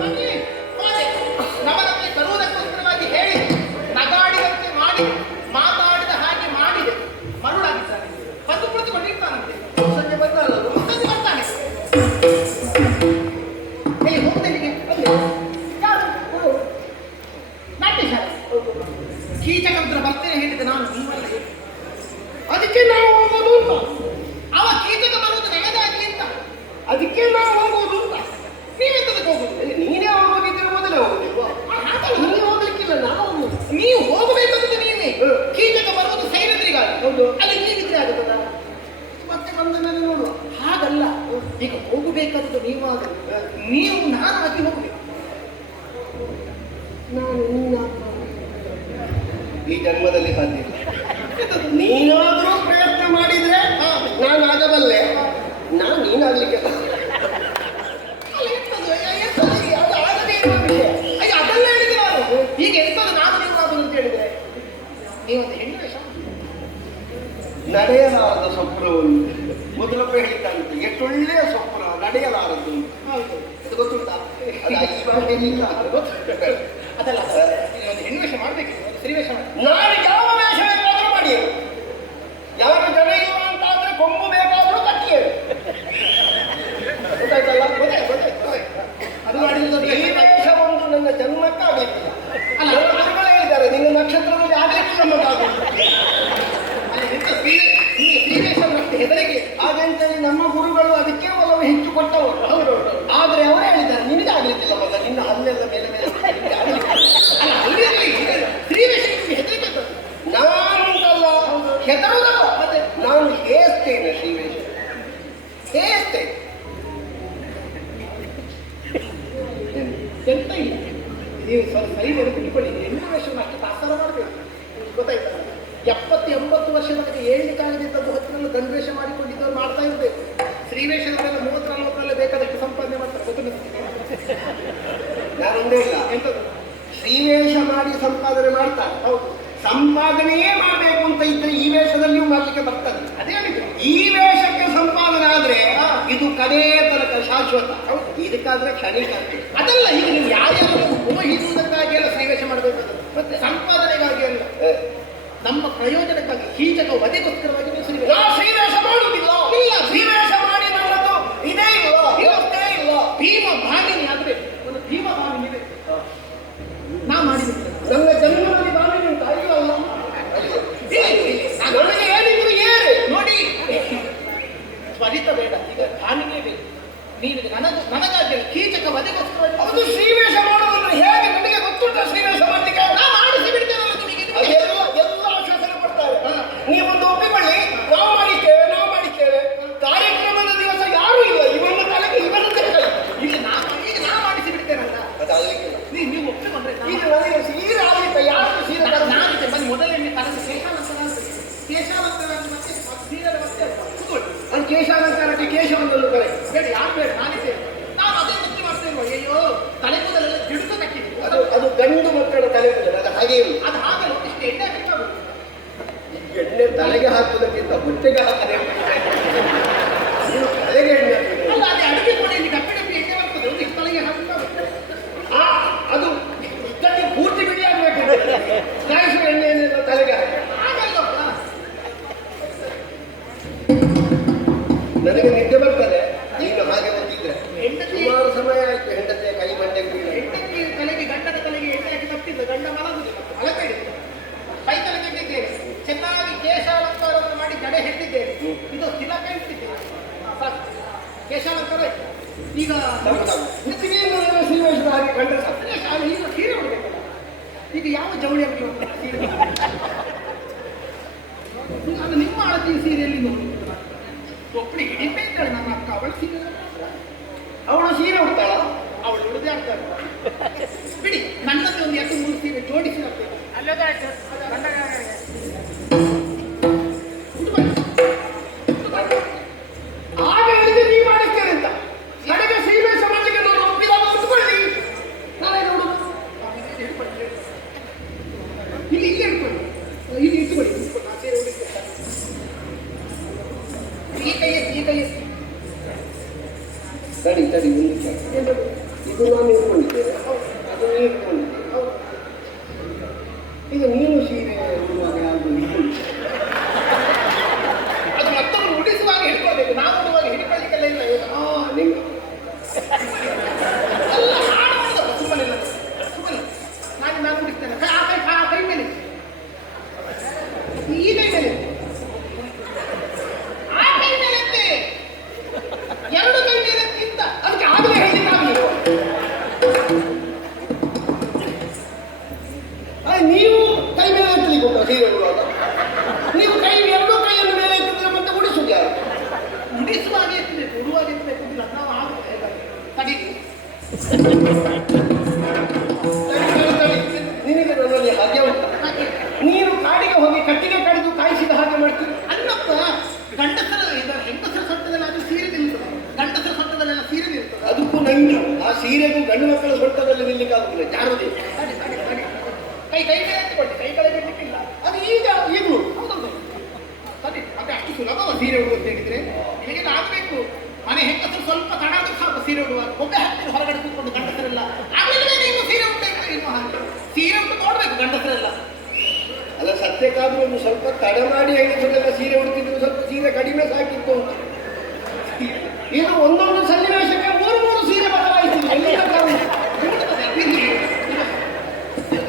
ಬನ್ನಿ, ಹೋದೆ. ನಮ್ಮನಕ್ಕೆ ತರುವುದಕ್ಕೋಸ್ಕರವಾಗಿ ಹೇಳಿ ನಗಾಡಿದಂತೆ ಮಾಡಿ ಮಾತಾಡಿದ ಹಾಗೆ ಮಾಡಿದೆ. ಮರುಳಾಗಿದ್ದಾನೆ, ಬಂದು ಕುಳಿತುಕೊಂಡಿರ್ತಾನಂತೆ. ಸಂಜೆ ಬಂದಲ್ಲ, ಸಂಜೆ ಬರ್ತಾನೆ. ಎಲ್ಲಿ ಹೋಗ್ತೇನೆ? ನಾಟ್ಯ ಶಾಲೆ ಕೀಚಕಂತ್ರ ಬರ್ತೇನೆ ಹೇಳಿದೆ ನಾನು, ನೀವಲ್ಲ ಹೇಳಿ. ಅದಕ್ಕೆ ನಾವು ಹೋಗೋದು ಅಂತ. ಅವ ಕೀಚಕ ಬರುವುದು ನನಗಾಗಿ ಅಂತ. ಅದಕ್ಕೆ ನಾವು ಹೋಗೋದು ಅಂತ. ನೀವೆಂತದಕ್ಕೆ ಹೋಗುದು? ನೀನೇ ಹೋಗೋದಿದ್ರೆ ಮೊದಲೇ ಹೋಗೋದಿಲ್ವಾ? ಹಾಗಲ್ಲ, ನೀನು ಹೋಗ್ಲಿಕ್ಕಿಲ್ಲ, ನಾವು ನೀವು ಹೋಗಬೇಕಂತ ನೀವೇ. ಕೀಚಕ ಬರುವುದು ಸೈನಿಕರಿಗಾಗಿ. ಹೌದು. ಅಲ್ಲಿ ನೀವಿದ್ರೆ ಆಗುತ್ತದ? ಮತ್ತೆ ಬಂದ ಮೇಲೆ ನೋಡುವ. ಹಾಗಲ್ಲ, ಈಗ ಹೋಗಬೇಕಾದದ್ದು ನೀವಾಗಲು ನೀವು ನಾನಾಗಿ ಹೋಗಬೇಕು. ನಾನು ನಿನ್ನ ಈ ಜನ್ಮದಲ್ಲಿ ಸಾಧ್ಯ ಇಲ್ಲ. ನೀನಾದ್ರೂ ಪ್ರಯತ್ನ ಮಾಡಿದ್ರೆ ನಾನು ಆಗಬಲ್ಲೆ, ನಾನು ನೀನಾಗ್ಲಿಕ್ಕೆ ಸಾಧ್ಯ. ಅಲ್ಲ, ಎಂತದು? ಅದು ಆಗದೇ ಇರುವ ವಿಷಯ. ಅಯ್ಯ, ಅದೆಲ್ಲ ಹೇಳಿದೆ ನಾನು. ಈಗ ಎಂತದ್ದು ನಾನು ನೀವು ಆಗುದು ಅಂತ ಹೇಳಿದ್ರೆ ನೀವೊಂದು ಹೆಣ್ಣು ವೇಷ ನಡೆಯಲಾರದ ಸ್ವಪ್ನವನ್ನು ಮೊದಲಪ್ಪ ಹೇಳಿದ್ದಾನಂತೆ. ಎಷ್ಟೊಳ್ಳೆಯ ಸ್ವಪ್ನ, ನಡೆಯಲಾರದ್ದು. ಹೌದು, ಇದು ಗೊತ್ತುಂಟಾ? ಅದು ಈ ಭಾಷೆಯಲ್ಲಿ ಇಲ್ಲ, ಅದು ಗೊತ್ತುಂಟು. ಅದಲ್ಲ, ನೀವೊಂದು ಹೆಣ್ಣು ವೇಷ ಮಾಡ್ಬೇಕಿತ್ತು, ಒಂದು ಸ್ತ್ರೀ ವೇಷ ಮಾಡಿ. ನಾನು ಯಾವ ವೇಷ ಬೇಕಾದ್ರೂ ಮಾಡಿ, ಯಾವ ಜನ ಇಲ್ಲ ಅಂತ ಆದ್ರೆ ಕೊಂಬು ಬೇಕಾದ್ರೂ ಕಟ್ಟಿ. ಗೊತ್ತಾಯ್ತಲ್ಲ? ಅದು ಮಾಡಿದ್ದು ಈ ವೇಷ ಒಂದು ನನ್ನ ಜನ್ಮಕ್ಕೆ ಆಗ್ಲಿಕ್ಕಿಲ್ಲ. ಅಲ್ಲ, ಗುರುಗಳು ಹೇಳಿದ್ದಾರೆ ನಿನ್ನ ನಕ್ಷತ್ರದಲ್ಲಿ ಆಗ್ಲಿಕ್ಕಿಲ್ಲ ನಮಗಾಗ. ಹೆದರಿಕೆ ಹಾಗೆಂತೇಳಿ ನಮ್ಮ ಗುರುಗಳು ಅದಕ್ಕೆ ಒಲವು ಹೆಚ್ಚು ಕೊಟ್ಟವರು. ಹೌದು. ಆದ್ರೆ ಅವರೇ ಹೇಳಿದ್ದಾರೆ ನಿನಗೆ ಆಗ್ಲಿಕ್ಕಿಲ್ಲ ಮಗ, ನಿನ್ನ ಹಲ್ಲೆಲ್ಲ ಮೇಲೆ ಮೇಲೆ ಅಲ್ಲ, ಅಲ್ಲಿ ಸ್ತ್ರೀ ವೇಷ ಹೆದರಿಕೆ. ನಾನುಂಟಲ್ಲ ಹೆದರುವುದಲ್ಲ, ಮತ್ತೆ ನಾನು ಹೇಸ್ತೇನೆ ಶ್ರೀವೇಶ, ಹೇಸ್ತೇನೆ. ಎಂತ ಇಲ್ಲ, ನೀವು ಸ್ವಲ್ಪ ಸೈಡ್ ತಿಳ್ಕೊಳ್ಳಿ. ಹೆಣ್ಣು ವೇಷವನ್ನು ಅಷ್ಟು ತಾತ್ಸಾರ ಮಾಡಬೇಕು, ಗೊತ್ತಾಯ್ತಲ್ಲ? 70-80 ವರ್ಷದವರೆಗೆ ಏಳ್ಲಿಕ್ಕಾಗದಿದ್ದದ್ದು ಹೊತ್ತಿನಲ್ಲೂ ಗಂಡು ವೇಷ ಮಾಡಿಕೊಂಡಿದ್ದವ್ರು ಮಾಡ್ತಾ ಇರಬೇಕು. ಸ್ತ್ರೀವೇಷದವರೆಲ್ಲ 30-40 ಬೇಕಾದಷ್ಟು ಸಂಪಾದನೆ ಮಾಡ್ತಾರೆ, ಗೊತ್ತು ನಿಮಗೆ? ನಾನೊಂದೇ ಇಲ್ಲ, ಎಂತದ್ದು? ಶ್ರೀವೇಷ ಮಾಡಿ ಸಂಪಾದನೆ ಮಾಡ್ತಾರೆ. ಹೌದು, ಸಂಪಾದನೆಯೇ ಮಾಡಬೇಕು ಅಂತ ಇದ್ರೆ ಈ ವೇಷದಲ್ಲಿಯೂ ಮಾಡ್ಲಿಕ್ಕೆ ಬರ್ತದೆ. ಅದೇ ಹೇಳಿದ್ರು. ಈ ವೇಷಕ್ಕೆ ಸಂಪಾದನೆ ಆದ್ರೆ ಇದು ಕಡೇ ತನಕ ಶಾಶ್ವತ. ಇದಕ್ಕಾದ್ರೆ ಕ್ಷಣಿಕ. ಅದಲ್ಲ, ಈಗ ನೀವು ಯಾರ್ಯಾರು ಮೋಹಿಸುವುದಕ್ಕಾಗಿ ಎಲ್ಲ ಸ್ತ್ರೀವೇಷ ಮಾಡಬೇಕು, ಮತ್ತೆ ಸಂಪಾದನೆಗಾಗಿ ಅಲ್ಲ, ನಮ್ಮ ಪ್ರಯೋಜನಕ್ಕಾಗಿ ಕೀಚಕ ವಧೆಗೋಸ್ಕರವಾಗಿ ನೀವು ಸ್ತ್ರೀವೇಷ. ನಾ ಶ್ರೀವೇಷ ಮಾಡುವುದಿಲ್ಲ. ಇಲ್ಲ, ಶ್ರೀವೇಷ ಮಾಡಿ ನನ್ನದು ಇದೇ ಇಲ್ಲ, ಇವತ್ತೇ ಇಲ್ಲ. ಭೀಮ ಭಾಮಿನಿ ಆದ್ರೆ ಒಂದು ಭೀಮ ಭಾಮಿನಿ ಇದೆ, ನಾ ಮಾಡಿದ್ದೀನಿ. ನನ್ನ ಜನ್ಮದಲ್ಲಿ ಭಾಮಿನಿ ಉಂಟು, ಅಯ್ಯಲ್ಲ. ನನಗೆ ಏನಿದ್ರು ಏರು ನೋಡಿ, ತ್ವರಿತ ಬೇಡ, ಈಗ ಭಾಮಿನಿಯೇ ಬೇಕು. ನೀನು ನನಗಾಗಿ ಕೀಚಕ ವಧೆಗೋಸ್ಕರವಾಗಿ ಅದು ಶ್ರೀವೇಷ ಮಾಡೋದನ್ನು ಹೇಗೆ ನನಗೆ ಗೊತ್ತುಂಟ. ಶ್ರೀವೇಷ ಮಾಡ್ಲಿಕ್ಕೆ ನಾ ಮಾಡಿಸಿ ಬಿಡ್ತೇನಲ್ಲ ನಿಮಗೆ. ಅದೆಲ್ಲ ಆಶ್ವಾಸನೆ ಕೊಡ್ತಾರೆ. ನೀವೊಂದು ಒಪ್ಪಿಕೊಳ್ಳಿ, ನಾವು ಮಾಡಿದ್ದೇವೆ. ಕಾರ್ಯಕ್ರಮದ ದಿವಸ ಯಾರು ಇಲ್ಲ, ಇವನ್ನ ತಲೆಗೆ ಇವನದ್ದೇ ಕೈ. ಇಲ್ಲಿ ನಾ ಮಾಡಿಸಿ ಬಿಡ್ತೇನಲ್ಲ, ಅದಾಗಲಿಕ್ಕಿಲ್ಲ. ನೀವು ಒಪ್ಪಿಕೊಂಡ್ರೆ ಈಗ ನನಗೆ ಸೀರೆ ಆಗಲಿಲ್ಲ, ಯಾರು ಸೀರೆ ನಾನು ಬನ್ನಿ ಮೊದಲೇ ಕನಸು ಕೇಶಾಲಂಕಾರ ಮತ್ತೆ ಸೀರೆದ ಮತ್ತೆ ಕೂತ್ಕೊಳ್ಳಿ. ನಾನು ಕೇಶಾಲಂಕಾರಕ್ಕೆ ಕೇಶವೊಂದನ್ನು ಕರೆ ಬೇಡ, ಯಾರು ಬೇಡ, ನಾನಿದ್ದೇನೆ. ನಾನು ಅದೇ ಮುಖ್ಯ ಮಾಡ್ತಾ ಇರುವ. ಅಯ್ಯೋ, ತಲೆ ಕೂದಲೆಲ್ಲ ಹಿಡಿದು ಕಟ್ಟಿದ್ರು. ಅದು ಗಂಡು ಮಕ್ಕಳ ತಲೆ ಕೂದಲು, ಅದು ಹಾಗೆ ಇಲ್ಲ. ಅದು ಹಾಗಲ್ಲ, ಇಷ್ಟು ಎಣ್ಣೆ ಹಾಕಬೇಕು. ಎಣ್ಣೆ ತಲೆಗೆ ಹಾಕುವುದಕ್ಕಿಂತ ಹೊಟ್ಟೆಗೆ ಹಾಕದೆ ನೀನು ತಲೆಗೆ ಎಣ್ಣೆ ಹಾಕಿದ್ರೆ ಅಲ್ಲ, ಅದೇ ಅಡುಗೆ ಕೋಣೆಯಲ್ಲಿ ಕಪ್ಪಿ ಎಣ್ಣೆ ಬರ್ತದೆ, ಒಂದು ಇಷ್ಟು ತಲೆಗೆ ಹಾಕಬೇಕು. ಅದು ಇಷ್ಟಕ್ಕೆ ಪೂರ್ತಿ ಬಿಡಿ ಆಗಬೇಕು. ಕಾಯಿಸುವ ಎಣ್ಣೆಯನ್ನೆಲ್ಲ ತಲೆಗೆ ಹಾಕಿ ಹಾಗಲ್ಲಪ್ಪ. ನನಗೆ ನಿದ್ದೆ ಬರ್ತದೆ ನೀನು ಹಾಗೆ ಓದಿದ್ರೆ. ಹೆಂಡತಿ ಸುಮಾರು ಸಮಯ ಆಯ್ತು ಹೆಂಡತಿಯ ಕೈ ಮಂಡೆಗೆ ಬೀಳ. ಹೆಂಡತಿ ತಲೆಗೆ ಗಂಡನ ತಲೆಗೆ ಎಣ್ಣೆ ಹಾಕಿ ತಪ್ಪಿಲ್ಲ, ಗಂಡ ಮಲಗುದಿಲ್ಲ, ಅಲಕಡಿ ಕೈ ತಲೆಗೆ ಇಟ್ಟಿದ್ದೇವೆ. ಚೆನ್ನಾಗಿ ಕೇಶಾಲಂಕಾರವನ್ನು ಮಾಡಿ ಜಡೆ ಹೆಟ್ಟಿದ್ದೇವೆ. ಇದು ತಿಲಕ ಇಟ್ಟಿದ್ದೇವೆ, ಸಾಕು. ಕೇಶಾಲಂಕಾರ ಆಯ್ತು. ಈಗ ನೆತ್ತಿಗೆ ಶ್ರೀವೇಶ್ವರ ಹಾಗೆ ಕಂಡ್ರೆ ಸಾಕು. ಈಗ ಸೀರೆ ಉಡಬೇಕಲ್ಲ. ಈಗ ಯಾವ ಜವಳಿ ಅಂಗಡಿ ಹೋಗ್ತಾರೆ ಸೀರೆ? ಅದು ನಿಮ್ಮ ಅಳತಿ ಸೀರೆಯಲ್ಲಿ ನೋಡಿ ಒಬ್ಬಳು ಹಿಡಿತಾ ಇದ್ದಾಳೆ ನನ್ನ ಅಕ್ಕ, ಅವಳು ಸೀರೆ ಅವಳು ಸೀರೆ ಉಡ್ತಾಳ, ಅವಳು ಉಳಿದೇ ಆಗ್ತಾಳೆ. ಬಿಡಿ, ನನ್ನದೇ ಒಂದು 2-3 ಸೀರೆ ಜೋಡಿಸಿ ಹಾಕ್ತೇವೆ. ಆಗ ಹೇಳಿದ್ರೆ ನೀವು ಮಾಡಿಸ್ತೇನೆ ಅಂತ. ನನಗೆ ಶ್ರೀವೇಶ ಮಾಡಲಿಕ್ಕೆ ನಾನು ಒಪ್ಪಿದಾಗ ಉಟ್ಕೊಳ್ಳಿ. ನಾನೇ ನೋಡುದು ಇಲ್ಲಿ ಇಟ್ಕೊಳ್ಳಿ, ಇಲ್ಲಿ ಇಟ್ಕೊಳ್ಳಿ. ನಾ ಸೀರೆ ಉಳಿಸ್ತೇನೆ. ಈ ಕೈ ಎತ್ತಿ ತಡಿ ತಡಿ ಒಂದು ನಿಮಿಷ. ಇದು ನಾನು ಇಟ್ಕೊಂಡಿದ್ದೇನೆ, ಅದು ನೀನು ಇಟ್ಕೊಂಡಿದ್ದೆ. ಈಗ ನೀನು ಸೀರೆ ಉಡುವಾಗ ಯಾವುದು ಇಟ್ಕೊಂಡಿದ್ದೆ? ಅದು ಮತ್ತೊಂದು ಉಡಿಸುವಾಗ ಹಿಡ್ಕೊಳ್ಬೇಕು, ನಾವು ಉಡುವಾಗ ಹಿಡ್ಕೊಳ್ಳಿಕ್ಕೆಲ್ಲ ಇಲ್ಲ. ನಿಮ್ಮ ಎಲ್ಲ ಹಾಳಾಗೋದು. ಸುಮ್ಮನೆ ಸುಮ್ಮನೆ ನಾನು ಉಡಿಸ್ತೇನೆ. ಕೈ ಮೇಲೆ, ಈ ಕೈ ಮೇಲೆ, ಆ ಕೈ ಮೇಲೆ ಎತ್ತೆ. ಎರಡು ಕೈ ಮೇಲೆ ಎತ್ತಿಂತ ಅದಕ್ಕೆ ಆಗಲೇ ಹೇಳಿದ್ದಾಗಲಿ. ನೀವು ಕೈ ಮೇಲೆ ಎತ್ತಲಿಕ್ಕೆ ಉಂಟು ಸೀರೆ ಉಡುವಾಗ? ನೀವು ಕೈ ಎರಡೂ ಕೈಯನ್ನು ಮೇಲೆ ಎತ್ತಿದ್ರೆ ಮತ್ತೆ ಉಡಿಸುದು ಯಾರು? ಉಡಿಸುವಾಗ ಎತ್ತಬೇಕು, ಉಡುವಾಗ ಎತ್ತಬೇಕು ಅಂತ ನಾವು ಆಗುತ್ತೆ. ತಡಿ ನಿನಗೆ ನನ್ನಲ್ಲಿ ಹಾಗೆ ಉಂಟು. ನೀನು ಕಾಡಿಗೆ ಹೋಗಿ ಕಟ್ಟಿಗೆ ಕಡಿದು ಕಾಯಿಸಿದ ಹಾಗೆ ಮಾಡ್ತೀನಿ. ಅನ್ನಪ್ಪ ಗಂಡಸರ ಹೆಂಗಸರ ಸೊಟ್ಟದಲ್ಲಿ ಅದು ಸೀರೆ ನಿಲ್ತದೆ, ಗಂಡಸರ ಸೊಟ್ಟದಲ್ಲೆಲ್ಲ ಸೀರೆ ನಿಲ್ತದೆ. ಅದಕ್ಕೂ ನಂಗೆ ಆ ಸೀರೆಗೂ ಗಂಡು ಮಕ್ಕಳ ಸೊಟ್ಟದಲ್ಲಿ ನಿಲ್ಲಿಕ್ಕಾಗುದಿಲ್ಲ. ಜಾರದೆ ಕೈ ಮೇಲೆ ಎತ್ತಿಕೊಳ್ಳಿ, ಕೈ ಕೆಳಗೆ ಇಡ್ಲಿಕ್ಕಿಲ್ಲ. ಅದು ಈಗ ಈಗಲೂ ಹೌದೌದು. ಸರಿ, ಮತ್ತೆ ಅಷ್ಟು ಸುಲಭವ ಸೀರೆ ಉಡುವ ಅಂತ ಹೇಳಿದ್ರೆ ನಿಮಗೆ ಆಗಬೇಕು. ಮನೆ ಹೆಂಗಸರು ಸ್ವಲ್ಪ ತಡ ಆದ್ರೂ ಸಾಕು ಸೀರೆ ಉಡುವಾಗ. ಒಬ್ಬೆ ಹತ್ತಿರ ಹೊರಗಡೆ ಕೂತ್ಕೊಂಡು ಗಂಡಸರೆಲ್ಲ ಆಗಲಿಲ್ಲ ನೀವು ಸೀರೆ ಉಂಟು ಇನ್ನು ಹಾಗೆ ಸೀರೆ ಉಂಟು ನೋಡ್ಬೇಕು ಗಂಡಸರೆಲ್ಲ. ಅಲ್ಲ, ಸತ್ಯಕ್ಕಾದ್ರೂ ಒಂದು ಸ್ವಲ್ಪ ತಡ ಮಾಡಿ ಹೆಂಗಸರೆಲ್ಲ ಸೀರೆ ಉಡ್ತಿದ್ರು, ಸ್ವಲ್ಪ ಸೀರೆ ಕಡಿಮೆ ಸಾಕಿತ್ತು ಅಂತ. ಇದು ಒಂದೊಂದು ಸನ್ನಿವೇಶಕ್ಕೆ ಮೂರು ಮೂರು ಸೀರೆ ಬದಲಾಯಿಸಿಲ್ಲ. ಎಲ್ಲಿಂದ ಕಾರಣ?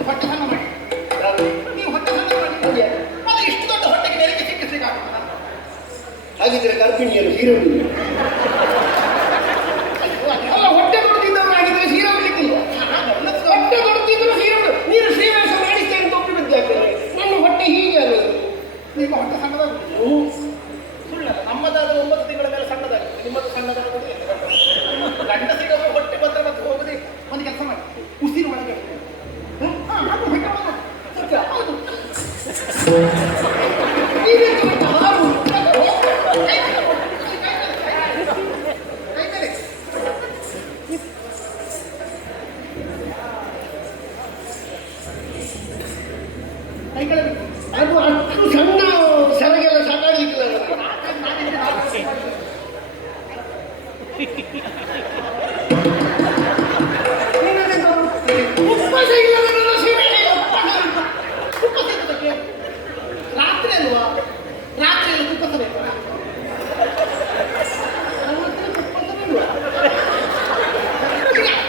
ಹೊಟ್ಟೆ ಸಣ್ಣ ಮಾಡಿ, ನೀವು ಹೊಟ್ಟೆ ಸಣ್ಣ ಮಾಡಿ. ಮತ್ತೆ ಇಷ್ಟು ದೊಡ್ಡ ಹೊಟ್ಟೆಗೆ ನೆರಿಗೆ ಸಿಕ್ಕಿಸ್ಲಿಕ್ಕಾಗುತ್ತಾ? ಹಾಗಿದ್ರೆ ಗರ್ಭಿಣಿಯರು ಸೀರೆ ಉಡುವುದು. ಅಲ್ಲ, ಹೊಟ್ಟೆ ದೊಡ್ಡದಿದ್ದವರು ಆಗಿದ್ರೆ ಸೀರೆ ಉಡ್ಲಿಕ್ಕಿಲ್ಲ. ಹೊಟ್ಟೆ ದೊಡ್ಡದಿದ್ರು ಸೀರೆ ಉಡು. ನೀನು ಶ್ರೀವೇಷ ಮಾಡಿಸ್ತೇನೆ ಅಂತ ಒಪ್ಪಿ ಬಿದ್ದಾಗ್ತದೆ. ನನ್ನ ಹೊಟ್ಟೆ ಹೀಗೆ ಆಗೋದು. ನಿಮ್ಮ ಹೊಟ್ಟೆ ಸಣ್ಣದಾಗುತ್ತೆ. ಸುಳ್ಳಲ್ಲ, ನಮ್ಮದಾದ 9 ತಿಂಗಳ ಮೇಲೆ ಸಣ್ಣದಾಗುತ್ತೆ, ನಿಮ್ಮದು ಸಣ್ಣದಾಗುತ್ತೆ. ಗಂಡಸಿಗೆ ಹೊಟ್ಟೆ ಬಂದ್ರೆ ಮತ್ತೆ ಹೋಗದೆ ಒಂದು ಕೆಲಸ ಮಾಡಿ, ಉಸಿರು ಒಳಗೆ ಹೌದು ಅದು ಅಷ್ಟು ಸಣ್ಣ ಸೆರಗೆಲ್ಲ ಸಾಕಾಗ್ಲಿಕ್ಕಿಲ್ಲ. ಉಪವಾಸ ಇಲ್ಲದ ನನ್ನ ಸೀರೆ ಉಪವಾಸ ಇದ್ದಕ್ಕೆ ರಾತ್ರಿ ಅಲ್ವಾ? ರಾತ್ರಿ ಎಲ್ಲ ಉಪವಾಸ ಬೇಕು.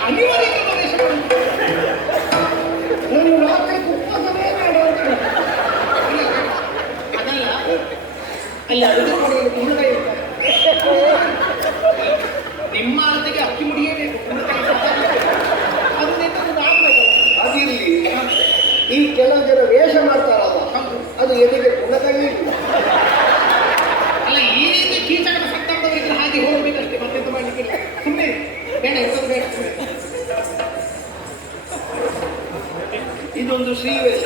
ಅನಿವಾರ್ಯ ಪ್ರವೇಶ ಮಾಡಿ ನಾನು ರಾತ್ರಿ ಉಪವಾಸವೇ ಬೇಡ ಅಂತ. ಅದಲ್ಲ, ಅಲ್ಲಿ ಅಡುಗೆ ಮಾಡುವಾಗ ಕುಂಬಳಕಾಯಿ ಇರ್ತಾರೆ. ನಿಮ್ಮ ಅಳತೆಗೆ ಅಕ್ಕಿ ಮುಡಿಯೇ ಬೇಕು, ಅದನ್ನೇ ತಂದು ಆಗ್ಬೇಕು. ಅದಿರಲಿ, ಈ ಕೆಲವು ಜನ ವೇಷ ಮಾಡ್ತಾರಲ್ಲ, ಅದು ಎದೆಗೆ ಗುಣಕಾಯಿ ಇಲ್ಲ. ಅಲ್ಲ, ಈ ರೀತಿ ಕೀಚಕ ಸತ್ತಾಡೋದ್ರಿಂದ ಹಾಗೆ ಹೋಗ್ಬೇಕಷ್ಟೇ, ಮತ್ತೆಂತ ಮಾಡ್ಲಿಕ್ಕಿಲ್ಲ. ಸುಮ್ಮನೆ ಬೇಡ, ಇಂಥದ್ದು ಬೇಡ. ಇದೊಂದು ಶ್ರೀವೇಷ.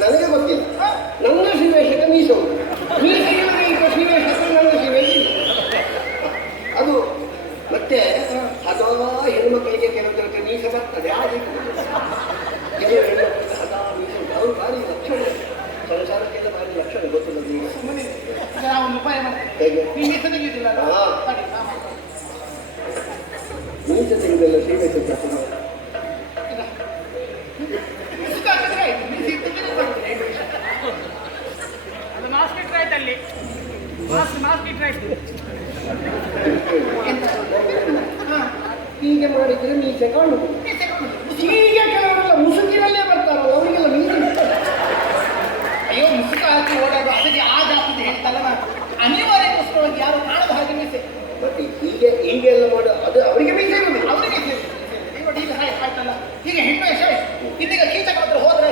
ನನಗೆ ಗೊತ್ತಿಲ್ಲ, ನನ್ನ ಶ್ರೀವೇಷಕ್ಕೆ ಮೀಸೆ ಉಂಟು. ಮೀಸೆ ಇಲ್ಲದೆ ಈಗ ಶ್ರೀವೇಷಕ್ಕೆ ನನ್ನ ಶ್ರೀವೇಷ ಇಲ್ಲ. ಅದು ಮತ್ತೆ ಹದಾ ಹೆಣ್ಮಕ್ಕಳಿಗೆ ಕೆಲವೊಂದಕ್ಕೆ ಮೀಸೆ ಬರ್ತದೆ. ಹಾಗೆ ಇದು ಹೆಣ್ಮಕ್ಕಳಿಗೆ ಹದಾ ಮೀಸೆ ಉಂಟು. ಅವ್ರು ಭಾರಿ ಲಕ್ಷಣ, ಸಂಸಾರಕ್ಕೆಲ್ಲ ಭಾರಿ ಲಕ್ಷಣ ಗೊತ್ತಿಲ್ಲ ಈಗ. ಸುಮ್ಮನೆ ಒಂದು ಉಪಾಯ ಮಾಡ್ತೀನಿ. ಹೇಗೆ? ನೀವು ಮೀಸೆ ತೆಗೆಯುವುದಿಲ್ಲ ಅಲ್ಲ? ಹಾ. ಸರಿ, ನಾ ಮಾಡ್ತೇನೆ. ಮೀಸೆ ತೆಗೆದೆಲ್ಲ ಶ್ರೀವೇಷ ಬರ್ತದೆ. ಮುಸುಕು ಹಾಕಿದ್ರೆ ಆಯ್ತು, ಮೀಸೆ ಇದ್ದಕ್ಕೆ ಬರ್ತದೆ. ಅದು ಮಾಸ್ಕ್ ಇಟ್ರೆ ಆಯ್ತು ಅಲ್ಲಿ. ಮಾಸ್ಕ್ ಇಟ್ರೆ ಆಯ್ತು. ಹೀಗೆ ಮಾಡಿದ್ರೆ ಮೀಸೆ ಕಾಣುದು. ಮೀಸೆ ಕಾಣುದು. ಹೀಗೆ ಕೆಲವರೆಲ್ಲ ಮುಸುಕಿನಲ್ಲೇ ಬರ್ತಾರಲ್ಲ, ಅವರಿಗೆಲ್ಲ ಮೀಸೆ ಅಯ್ಯೋ, ಮುಸುಕು ಹಾಕಿ ಓಡಾಡುವ ಅದಕ್ಕೆ ಆಗಾಗ್ತದೆ ಹೇಳ್ತಲ್ಲ ನಾನು. ಅನಿವಾರ್ಯಕ್ಕೋಸ್ಕರವಾಗಿ ಯಾರು ಕಾಣದ ಹಾಗೆ ಮೀಸೆ. ಮತ್ತೆ ಹೀಗೆಲ್ಲ ಮಾಡೋ ಅದು ಅವರಿಗೆ ಮೀಸೆ ಇರುವುದಿಲ್ಲ. ಅವರಿಗೆ ನೋಡಿ, ಈಗ ಆಯ್ತಲ್ಲ, ಈಗ ಹೆಣ್ಣು ವೇಷ ಆಯ್ತು. ಇದೀಗ ಕೀಚಕ ಹತ್ರ ಹೋದ್ರೆ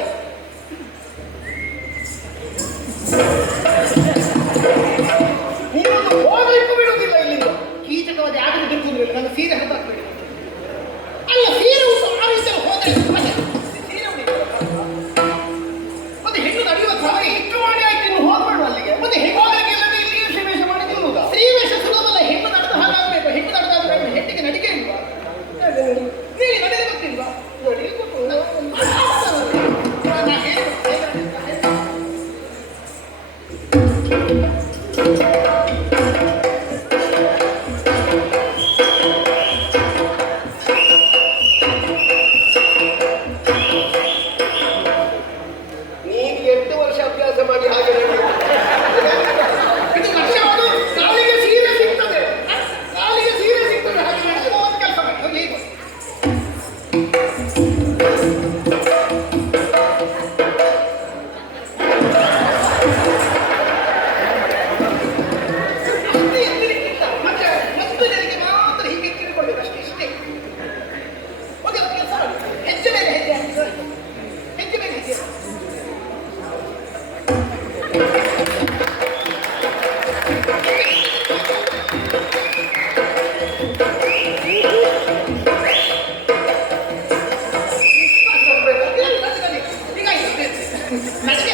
ನೀವೊಂದು ಹೋಗಲಿಕ್ಕೂ ಬಿಡುವುದಿಲ್ಲ ಇಲ್ಲಿಂದ. ಕೀಚಕವಾದ ಯಾರಿಗೂ ಬಿರುಕುದಿಲ್ಲ. ನನ್ನ ಸೀರೆ ಹತ್ರ ಹಾಕ್ಬೇಡಿ. ಅಲ್ಲ, ಸೀರೆ ಉಂಟು ಆ ರೀತಿಯಲ್ಲಿ ಹೋದ್ರೆ ಮತ್ತೆ ಸೀರೆ ನನಗೆ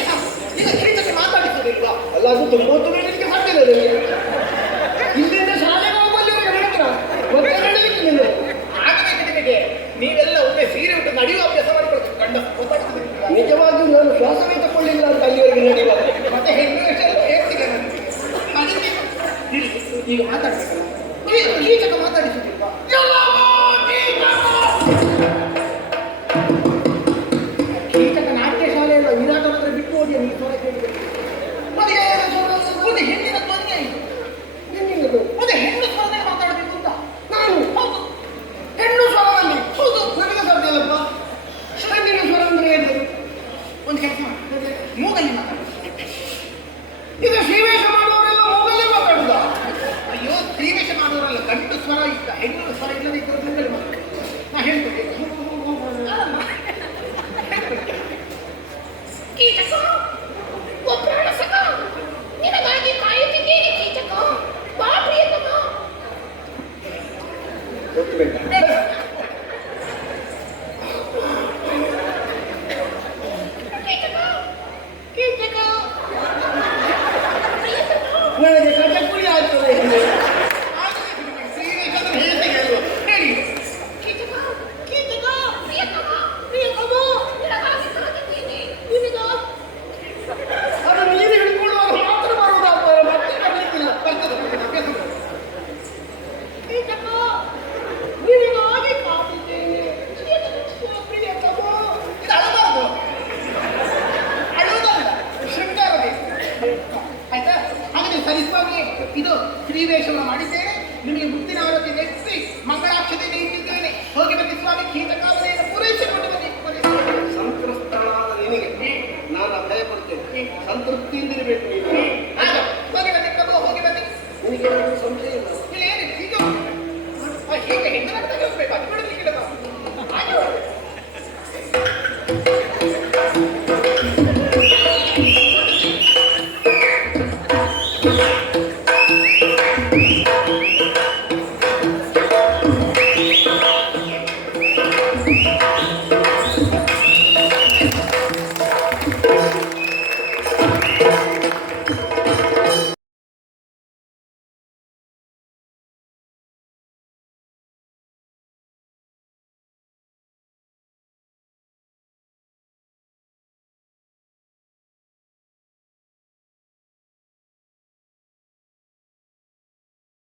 ಈಗ ಕೀಟಕ್ಕೆ ಮಾತಾಡಿಸುವುದಿಲ್ವಾ? ಅಲ್ಲ ಅದು 90 ಮಿನಿಟ್ಗೆ ಸಾಧ್ಯ ಇಲ್ಲ ನನಗೆ. ಇಲ್ಲಿಂದ ಶಾಲೆಗೆ ಹೋಗುವಲ್ಲಿವರೆಗೆ ಮಾತ್ರ ಮತ್ತೆ ನಡೆಯಲಿಕ್ಕೆ ನೀನು ಆಗಬೇಕು ನಿಮಗೆ. ನೀವೆಲ್ಲ ಒಮ್ಮೆ ಸೀರೆ ಉಟ್ಟು ನಡೆಯುವ ಅಭ್ಯಾಸ ಮಾಡಿಕೊಳ್ಬೇಕು. ಗಂಡ ಗೊತ್ತಾಗ್ತದೆ. ನಿಜವಾಗಿಯೂ ನಾನು ಶ್ವಾಸವೇ ತಗೊಳ್ಳಿಲ್ಲ ಅಂತ ಅಲ್ಲಿವರೆಗೆ ನಡೆಯುವಾಗ ಮತ್ತೆ ಹೆಣ್ಣು ವಿಷಯ ಹೇಳ್ತೀನಿ ನನಗೆ. ಅದಕ್ಕೆ ಈಗ ಮಾತಾಡ್ಬೇಕಲ್ಲ, ಕೀಟಕ ಮಾತಾಡಿಸುವುದಿಲ್ವಾ? ಕೀಟಕ ನಾಟ್ಯ ಶಾಲೆಯಲ್ಲ, ವಿರಾಟ ಮಾತ್ರ ಬಿಟ್ಟು ಹೋಗಿ ನೀವು ಸ್ವರ ಕೇಳಿದ್ರೆ ಮತ್ತೆ ಹೆಣ್ಣಿನ ಧ್ವನಿ ಆಯಿತು. ಹೆಣ್ಣಿನದು ಮತ್ತೆ ಹೆಣ್ಣು ಸ್ವರದಲ್ಲಿ ಮಾತಾಡಬೇಕು ಅಂತ ನಾನು ಹೌದು. ಹೆಣ್ಣು ಸ್ವರದಲ್ಲಿ ಹೌದು ನನಗೆ ಸಾಧ್ಯ ಇಲ್ಲಪ್ಪ. ಹೆಣ್ಣಿನ ಸ್ವರ ಅಂದ್ರೆ ಏನು? ಒಂದು ಕೆಲಸ ಮಾಡಿ, ಮೂಗಲ್ಲಿ ಮಾತಾಡಿ. ಈಗ ಶ್ರೀವೇಷ ಮಾಡುವವರೆಲ್ಲ ಮೂಗಲ್ಲೇ ಮಾತಾಡುದ? ಅಯ್ಯೋ, ಶ್ರೀವೇಷ ಮಾಡುವವರಲ್ಲ, ಗಂಡು ಸ್ವರ ಇದ್ದ ಹೆಣ್ಣು ಸ್ವರ ಇಲ್ಲದೆ ಇದ್ದರೆ ಮೂಗಲ್ಲಿ ಮಾತಾಡಿ. ನಾ ಹೇಳ್ತೇನೆ. ಕೀಟಕ, ಓ ಪ್ರಾಣಸಖ, ನಿನಗಾಗಿ ಕಾಯುತ್ತಿದ್ದೇನೆ ಕೀಟಕ. ಬಾ ಪ್ರಿಯತಮ. ಗೊತ್ತಬೇಕಾ? ಕೀಟಕ, ಕೀಟಕ, ಪ್ರಿಯತಮ. ನನಗೆ ಕಟಕುಳಿ ಆಗ್ತದೆ ಹಿಂದೆ. ಶ್ರೀವೇಷ ಅಂದ್ರೆ ಹೇಳ್ತೇನೆ ಅಲ್ವಾ? ಹೇಳಿ. ಕೀಟಕ, ಕೀಟಕ, ಪ್ರಿಯತಮ, ಪ್ರಿಯತಮ. ನಿನಗಾಗಿ ಕಾಯುತ್ತಿದ್ದೇನೆ. ನಿನಗಾಗಿ ಅದು ನೀರು ಹಿಡ್ಕೊಳ್ಳುವಾಗ ಮಾತ್ರ ಬರುವುದಾಗ್ತದೆ, ಮತ್ತೆ ಬರಲಿಕ್ಕಿಲ್ಲ. ಬರ್ತದೆ, ಅಭ್ಯಾಸ ಮಾಡಿ. ಕೀಟಕ, ನಿನಗಾಗಿ ಕಾಯುತ್ತಿದ್ದೇನೆ. ಪ್ರಿಯತಮ. ಇದು ಅಳಬಾರ್ದು, ಅಳುವುದಲ್ಲ, ಶೃಂಗಾರ ಬೇಕು. ಆಯ್ತಾ? ಹಾಗೆ ಸರಿಸುವಾಗಿ ಇದು ಶ್ರೀವೇಷವನ್ನು ಮಾಡಿದ್ದೇನೆ. ನಿಮಗೆ ಮುತ್ತಿನ ಆರೋಗ್ಯ ನೆಚ್ಚಿ ಮಂಗಳಾಕ್ಷತೆಯನ್ನು ಇಟ್ಟಿದ್ದೇನೆ. ಹೋಗಿ ಬನ್ನಿ ಸ್ವಾಮಿ, ಕೀಟಕಾಲನೆಯನ್ನು ಪೂರೈಸಿಕೊಂಡು ಬನ್ನಿ. ಸಂತ್ರಸ್ತಳಾದ ನಿನಗೆ ನಾನು ಅಭಯ ಕೊಡ್ತೇನೆ. ಸಂತೃಪ್ತಿಯಿಂದಿರಬೇಕು ನೀನು. ಆಗ ಹೋಗಿ ಬನ್ನಿ ಪ್ರಭು, ಹೋಗಿ ಬನ್ನಿ. ನಿನಗೆ ಏನಾದರೂ ಸಂಶಯ ಇಲ್ಲ? ಇಲ್ಲಿ ಏನಿದೆ? ಹೀಗೆ ಹೀಗೆ ಹೆಣ್ಣು ಹೋಗ್ಬೇಕು, ಅದು ಬಿಡಲಿ.